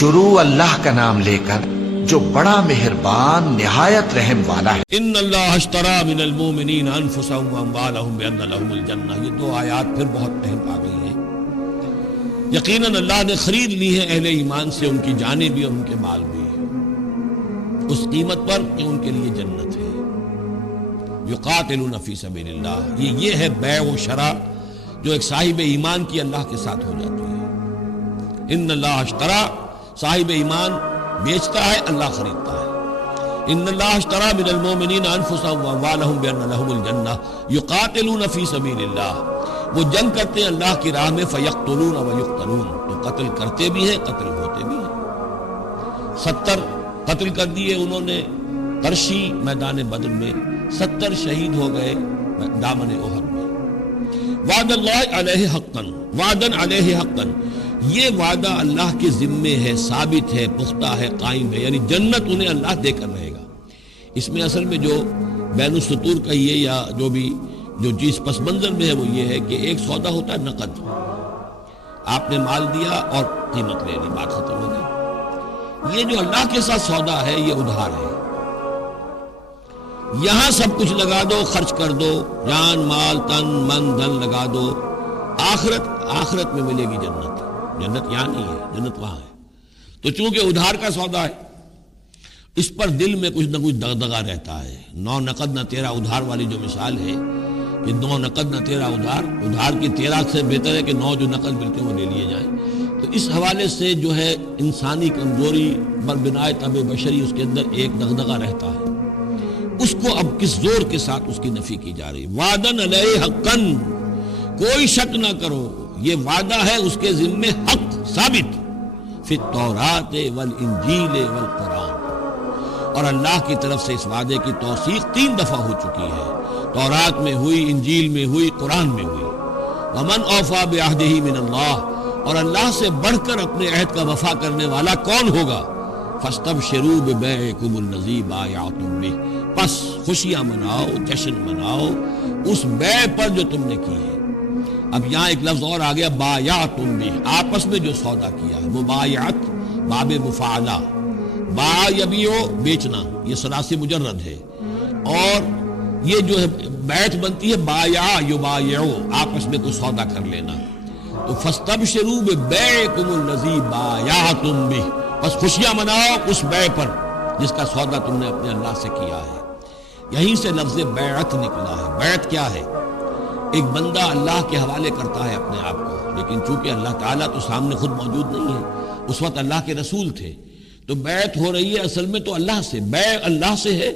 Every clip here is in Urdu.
شروع اللہ کا نام لے کر جو بڑا مہربان نہایت رحم والا ہے۔ ان اللہ اشترى من المؤمنین انفسهم واموالهم بان لهم الجنہ، یہ دو آیات پھر بہت اہم آ گئی ہیں۔ یقیناً اللہ نے خرید لی ہے اہل ایمان سے ان کی جانیں بھی اور ان کے مال بھی، اس قیمت پر کہ ان کے لیے جنت ہے۔ یقاتلون فی سبیل اللہ، یہ ہے بیع و شراء جو ایک صاحب ایمان کی اللہ کے ساتھ ہو جاتی ہے۔ ان اللہ اشترى، صاحب ایمان بیچتا ہے، اللہ خریدتا ہے۔ ان اللہ اشترى من المؤمنین انفسهم واموالهم بان لهم الجنہ یقاتلون فی سبیل اللہ، وہ جنگ کرتے ہیں اللہ کی راہ میں، فیقتلون ویقتلون، تو قتل کرتے بھی ہیں قتل ہوتے بھی ہیں۔ 70 قتل کر دیے انہوں نے قرشی میدان بدر میں، 70 شہید ہو گئے دامن احد میں۔ وعد اللہ علیہ حقا، وعدن علیہ حقا، یہ وعدہ اللہ کے ذمے ہے، ثابت ہے، پختہ ہے، قائم ہے، یعنی جنت انہیں اللہ دے کر رہے گا۔ اس میں اصل میں جو بین السطور کا یہ یا جو بھی جو چیز پس منظر میں ہے وہ یہ ہے کہ ایک سودا ہوتا ہے نقد، آپ نے مال دیا اور قیمت لے لی، بات ختم ہو گئی۔ یہ جو اللہ کے ساتھ سودا ہے یہ ادھار ہے، یہاں سب کچھ لگا دو، خرچ کر دو، جان مال تن من دھن لگا دو، آخرت میں ملے گی جنت۔ جنت یہاں نہیں ہے، جنت وہاں ہے۔ تو چونکہ ادھار کا سودا ہے، اس پر دل میں کچھ نہ کچھ دغدغہ رہتا ہے۔ نو نقد نہ تیرا ادھار والی جو مثال ہے کہ 9 نقد نہ تیرا ادھار، ادھار کی 13 سے بہتر ہے کہ 9 جو نقد ملتے ہیں وہ لے لیے جائیں۔ تو اس حوالے سے جو ہے انسانی کمزوری بر بنائے طبع بشری اس کے اندر ایک دغدغہ رہتا ہے، اس کو اب کس زور کے ساتھ اس کی نفی کی جا رہی۔ وعدن علیہ حقا، کوئی شک نہ کرو یہ وعدہ ہے اس کے ذمے حق ثابت، فی التوراۃ والانجیل والقرآن، اور اللہ کی طرف سے اس وعدے کی توثیق 3 دفعہ ہو چکی ہے، تورات میں ہوئی، انجیل میں ہوئی، قرآن میں ہوئی۔ ومن اوفی بعہدہ من اللہ، اور اللہ سے بڑھ کر اپنے عہد کا وفا کرنے والا کون ہوگا؟ فاستبشروا ببیعکم الذی بایعتم بہ، پس خوشیاں مناؤ، جشن مناؤ اس بیع پر جو تم نے کی ہے۔ اب یہاں ایک لفظ اور آ گیا، بایعتم بہ، آپس میں جو سودا کیا ہے، مبایعت باب مفاعلہ، با یبیع بیچنا، یہ ثلاثی مجرد ہے، اور یہ جو ہے بیعت بنتی ہے بایع یبایع، آپس میں کوئی سودا کر لینا۔ تو فاستبشروا ببیعکم الذی بایعتم بہ، بس خوشیاں مناؤ اس بیع پر جس کا سودا تم نے اپنے اللہ سے کیا ہے۔ یہیں سے لفظ بیعت نکلا ہے۔ بیعت کیا ہے؟ ایک بندہ اللہ کے حوالے کرتا ہے اپنے آپ کو، لیکن چونکہ اللہ تعالیٰ تو سامنے خود موجود نہیں ہے، اس وقت اللہ کے رسول تھے، تو بیعت ہو رہی ہے اصل میں تو اللہ سے، بیع اللہ سے ہے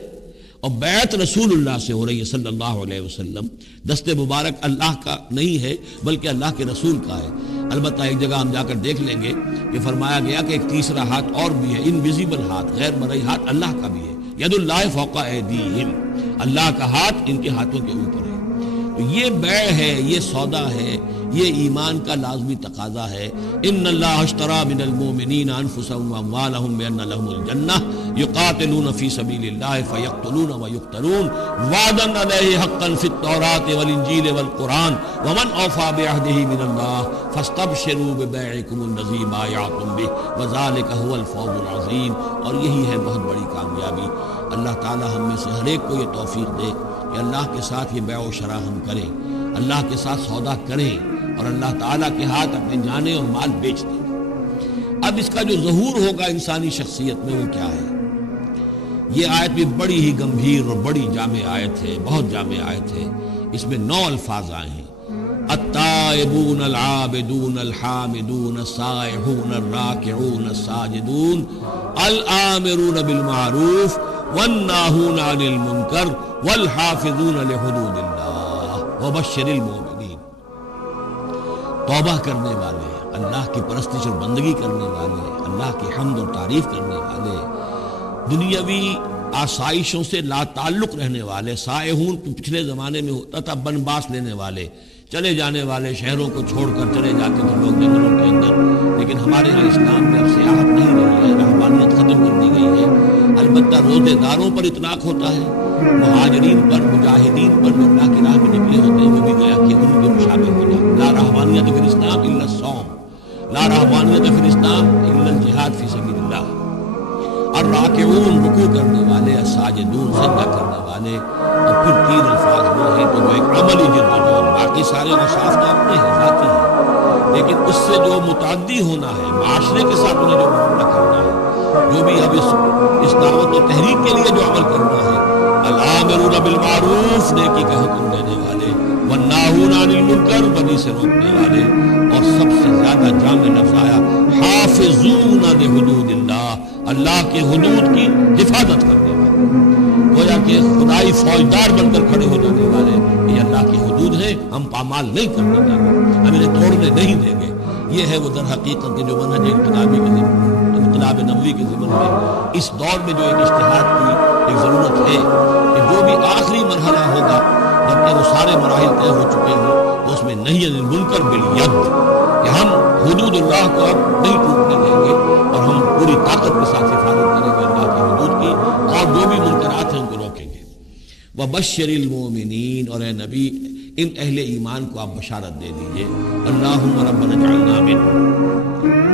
اور بیعت رسول اللہ سے ہو رہی ہے صلی اللہ علیہ وسلم۔ دست مبارک اللہ کا نہیں ہے بلکہ اللہ کے رسول کا ہے۔ البتہ ایک جگہ ہم جا کر دیکھ لیں گے کہ فرمایا گیا کہ ایک تیسرا ہاتھ اور بھی ہے، انویزیبل ہاتھ، غیر مرئی ہاتھ اللہ کا بھی ہے، ید اللہ فوق ایدیہم، اللہ کا ہاتھ ان کے ہاتھوں کے اوپر ہے۔ تو یہ بیع ہے، یہ سودا ہے، یہ ایمان کا لازمی تقاضا ہے۔ ان اللہ اشترى من المؤمنین انفسهم واموالهم بان لهم الجنہ یقاتلون فی سبیل اللہ فیقتلون ویقتلون وعدا علیہ حقا فی التوراۃ والانجیل والقرآن ومن اوفی بعہدہ من اللہ فاستبشروا ببیعکم الذی بایعتم بہ وذلک هو الفوز العظیم۔ اور یہی ہے بہت بڑی کامیابی۔ اللہ تعالی ہم میں سے ہر ایک کو یہ توفیق دے کہ اللہ کے ساتھ یہ بیع و شراء ہم کریں، اللہ کے ساتھ سودا کریں اور اللہ تعالیٰ کے ہاتھ اپنے جانیں اور مال بیچ دیں۔ اب اس کا جو ظہور ہوگا انسانی شخصیت میں وہ کیا ہے؟ یہ آیت بھی بڑی ہی گمبھیر اور بڑی جامع آیت ہے، بہت جامع آیت ہے۔ اس میں 9 الفاظ آئے ہیں، التائبون العابدون الحامدون السائحون الراکعون الساجدون الآمرون بالمعروف والناہون عن المنکر والحافظون لحدود اللہ وبشر المؤمنین۔ توبہ کرنے والے، اللہ کی پرستش اور بندگی کرنے والے، اللہ کی حمد اور تعریف کرنے والے، دنیاوی آسائشوں سے لا تعلق رہنے والے، سائحون پچھلے زمانے میں ہوتا تھا بنباس لینے والے، چلے جانے والے، شہروں کو چھوڑ کر چلے جاتے تھے لوگ جنگلوں کے اندر، لیکن ہمارے یہاں اسلام میں اب سیاحت نہیں رہی ہے، رہبانیت ختم کر دی گئی ہے۔ البتہ روزے داروں پر اطلاق ہوتا ہے، مہاجرین پر، مجاہدین پر جو اللہ کی راہ میں نکلے ہوتے ہیں وہ بھی گیا کہ ان کے مشابہ ہو جائے۔ لا رہبانیت فی الاسلام الا الصوم، لا رحمانیت فی الاسلام الا الجہاد فی سبیل اللہ. الراکعون رکوع کرنے والے، الساجدون سجدہ کرنے والے. اور پھر تین الفاظ وہ ہیں تو جو ایک عملی جدوجہد، باقی سارے اوصاف تو اپنے ہیں، ذاتی ہیں، لیکن اس سے جو متعدی ہونا ہے، معاشرے کے ساتھ انہیں جو معاملہ کرنا ہے، جو بھی اب اس دعوت و تحریک کے لیے جو عمل کرنا ہے، الامرون بالمعروف نیکی کا حکم دینے والے، والناہون عن المنکر بدی سے روکنے والے، اور سب سے زیادہ جامع لفظ آیا حافظون لحدود اللہ، اللہ کے حدود کی حفاظت کرنے والے. گویا کہ خدائی فوجدار بن کر کھڑے ہو جانے والے، یہ اللہ کی حدود ہے، ہم پامال نہیں کرنے دیں گے، ہم انہیں توڑنے نہیں دیں گے. یہ ہے وہ در حقیقت کے جو منہج انقلاب نبوی کے ضمن میں اس دور میں جو ایک اجتہاد کی ایک ضرورت ہے کہ جو بھی آخری مرحلہ ہوگا جبکہ وہ سارے مراحل طے ہو چکے ہوں تو اس میں نہی عن المنکر بالید، کہ ہم حدود اللہ کو اب نہیں ٹوٹنے دیں گے اور ہم پوری طاقت کے ساتھ حفاظت کریں گے اللہ کی حدود کی، اور جو بھی منکرات ہیں ان کو روکیں گے. وبشر المؤمنین، اور اے نبی ان اہل ایمان کو آپ بشارت دے دیجئے. اللہم ربنا اجعلنا منہم.